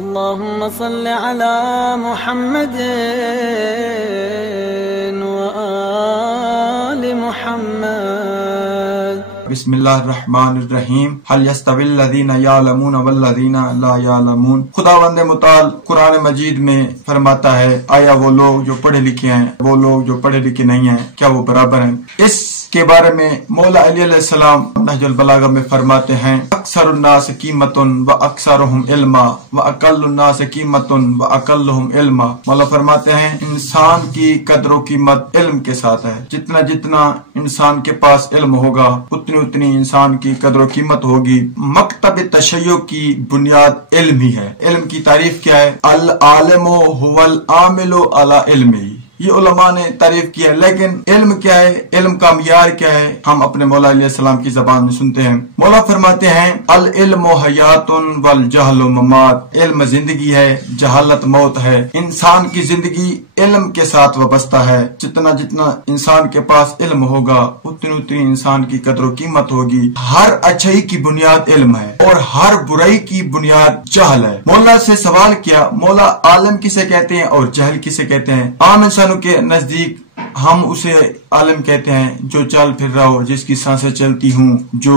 اللهم صل على محمد وآل محمد. بسم اللہ الرحمن الرحیم. هل يستوي الذين يعلمون والذين لا يعلمون. خداوند متعال قرآن مجید میں فرماتا ہے، آیا وہ لوگ جو پڑھے لکھے ہیں وہ لوگ جو پڑھے لکھے نہیں ہیں کیا وہ برابر ہیں؟ اس کے بارے میں مولا علی علیہ السلام نہج البلاغہ میں فرماتے ہیں، اکثر الناس قیمت و اکثرهم علما و اقل الناس قیمت و اقلهم علما. مولا فرماتے ہیں انسان کی قدر و قیمت علم کے ساتھ ہے. جتنا جتنا انسان کے پاس علم ہوگا اتنی اتنی انسان کی قدر و قیمت ہوگی. مکتب تشیع کی بنیاد علم ہی ہے. علم کی تعریف کیا ہے؟ العالم هو العامل علی علمہ. یہ علماء نے تعریف کیا، لیکن علم کیا ہے؟ علم کا معیار کیا ہے؟ ہم اپنے مولا علیہ السلام کی زبان میں سنتے ہیں. مولا فرماتے ہیں العلم حیات والجہل ممات. علم زندگی ہے، جہالت موت ہے. انسان کی زندگی علم کے ساتھ وابستہ ہے. جتنا جتنا انسان کے پاس علم ہوگا اتنی اتنی انسان کی قدر و قیمت ہوگی. ہر اچھائی کی بنیاد علم ہے اور ہر برائی کی بنیاد جہل ہے. مولا سے سوال کیا، مولا عالم کسے کہتے ہیں اور جہل کسے کہتے ہیں؟ عام انسانوں کے نزدیک ہم اسے عالم کہتے ہیں جو چل پھر رہا ہو، جس کی سانسیں چلتی ہوں، جو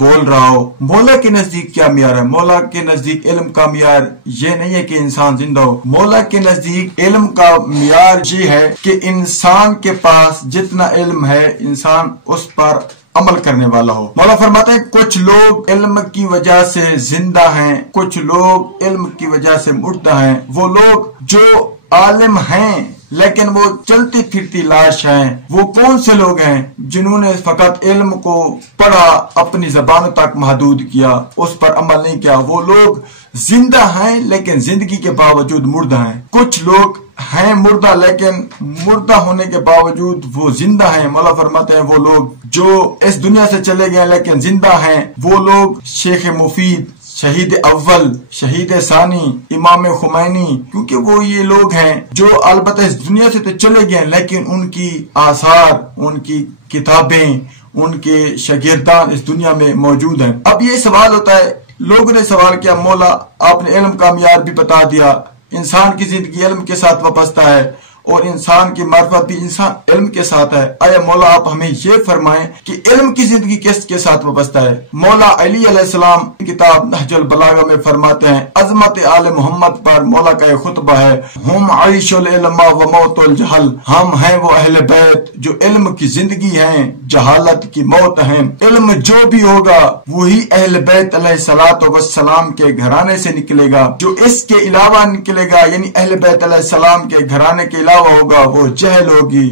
بول رہا ہو. مولا کے نزدیک کیا معیار ہے؟ مولا کے نزدیک علم کا معیار یہ نہیں ہے کہ انسان زندہ ہو. مولا کے نزدیک علم کا معیار یہ ہے کہ انسان کے پاس جتنا علم ہے انسان اس پر عمل کرنے والا ہو. مولا فرماتے ہیں کچھ لوگ علم کی وجہ سے زندہ ہیں، کچھ لوگ علم کی وجہ سے مردہ ہیں. وہ لوگ جو عالم ہیں لیکن وہ چلتی پھرتی لاش ہیں. وہ کون سے لوگ ہیں؟ جنہوں نے فقط علم کو پڑھا، اپنی زبان تک محدود کیا، اس پر عمل نہیں کیا. وہ لوگ زندہ ہیں لیکن زندگی کے باوجود مردہ ہیں. کچھ لوگ ہیں مردہ لیکن مردہ ہونے کے باوجود وہ زندہ ہیں. مولا فرماتے ہیں وہ لوگ جو اس دنیا سے چلے گئے لیکن زندہ ہیں، وہ لوگ شیخ مفید، شہید اول، شہید ثانی، امام خمینی، کیونکہ وہ یہ لوگ ہیں جو البتہ اس دنیا سے تو چلے گئے لیکن ان کی آثار، ان کی کتابیں، ان کے شاگردان اس دنیا میں موجود ہیں. اب یہ سوال ہوتا ہے، لوگوں نے سوال کیا مولا آپ نے علم کا معیار بھی بتا دیا، انسان کی زندگی علم کے ساتھ وابستہ ہے اور انسان کی معرفت بھی انسان علم کے ساتھ ہے. آیا مولا آپ ہمیں یہ فرمائیں کہ علم کی زندگی کس کے ساتھ وابستہ ہے؟ مولا علی علیہ السلام کتاب نہج البلاغہ میں فرماتے ہیں، عظمت آل محمد پر مولا کا ایک خطبہ ہے، ہم عیش العلم و موت الجہل. ہم ہیں وہ اہل بیت جو علم کی زندگی ہیں، جہالت کی موت ہیں. علم جو بھی ہوگا وہی اہل بیت علیہ الصلوۃ والسلام کے گھرانے سے نکلے گا. جو اس کے علاوہ نکلے گا یعنی اہل بیت علیہ السلام کے گھرانے کے علاوہ ہوگا وہ جہل ہوگی،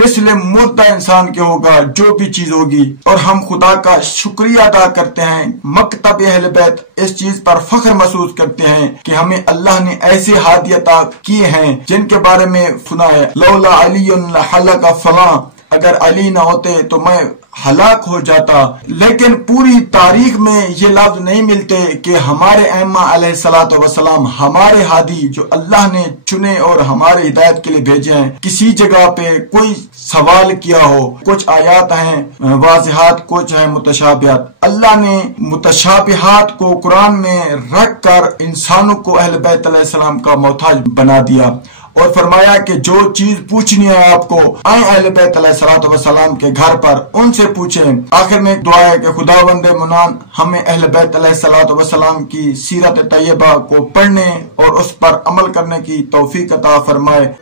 مثل مردہ انسان کے ہوگا جو بھی چیز ہوگی. اور ہم خدا کا شکریہ ادا کرتے ہیں، مکتب اہل بیت اس چیز پر فخر محسوس کرتے ہیں کہ ہمیں اللہ نے ایسے ہادی عطا کیے ہیں جن کے بارے میں سنا ہے، لولا علی لحلق فلاں، اگر علی نہ ہوتے تو میں ہلاک ہو جاتا. لیکن پوری تاریخ میں یہ لفظ نہیں ملتے کہ ہمارے ائمہ علیہ الصلوۃ والسلام، ہمارے ہادی جو اللہ نے چنے اور ہمارے ہدایت کے لیے بھیجے ہیں، کسی جگہ پہ کوئی سوال کیا ہو. کچھ آیات ہیں واضحات، کچھ ہیں متشابہات. اللہ نے متشابہات کو قرآن میں رکھ کر انسانوں کو اہل بیت علیہ السلام کا محتاج بنا دیا اور فرمایا کہ جو چیز پوچھنی ہے آپ کو آئیں اہل بیت علیہ الصلوۃ والسلام کے گھر پر، ان سے پوچھیں. آخر میں ایک دعا ہے کہ خداوند منان ہمیں اہل بیت علیہ الصلوۃ والسلام کی سیرت طیبہ کو پڑھنے اور اس پر عمل کرنے کی توفیق عطا فرمائے.